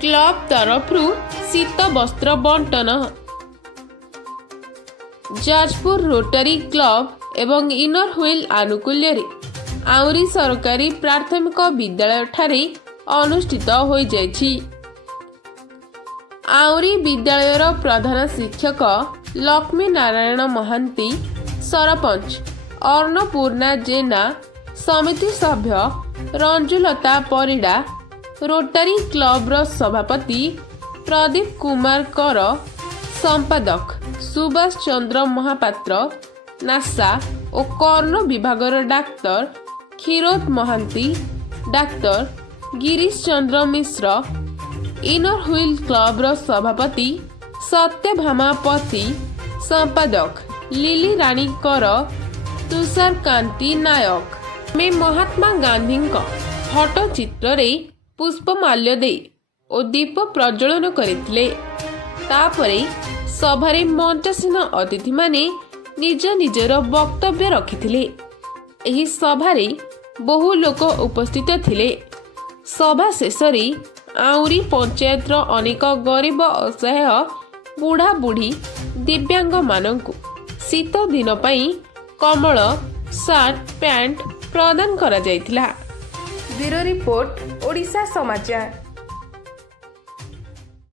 Club तरफरु शीत वस्त्र बंटन। Jajpur rotary club एवं इनर व्हील आनुकूल्य आउरी सरकारी प्राथमिक विद्यालय ठारे अनुष्ठित हो जाइछि। आउरी विद्यालयर प्रधान शिक्षक लक्ष्मी नारायण महांती, सरपंच अन्नपूर्णा जेना, समिति सभ्य रंजुलता परिडा, रोटरी क्लबर सभापति प्रदीप कुमार कर, संपादक सुभाष चंद्र महापात्र, नासा और कर्ण विभागर doctor क्षीरोद Mahanti, doctor Girish Chandra Mishra, inner wheel क्लबर सभापति सत्यभामा पति, संपादक लिली राणी कर, तुषार कांति नायक में महात्मा गांधी फटोचित्र रे पुष्पमाल्य दे और दीप प्रज्वलन करथिले। तापरे सभारे मंचासीन अतिथि माने निज निजर वक्तव्य रखिथिले। एही सभारे बहु लोक उपस्थित थिले। सभा शेषरे आउरी पंचायतर अनेक गरीब असहाय बुढ़ा बुढ़ी दिव्यांग मानंकु शीत दिन पई कमल शर्ट पैंट प्रदान करा जायतिला। ब्यूरो रिपोर्ट, ओडिशा समाचार।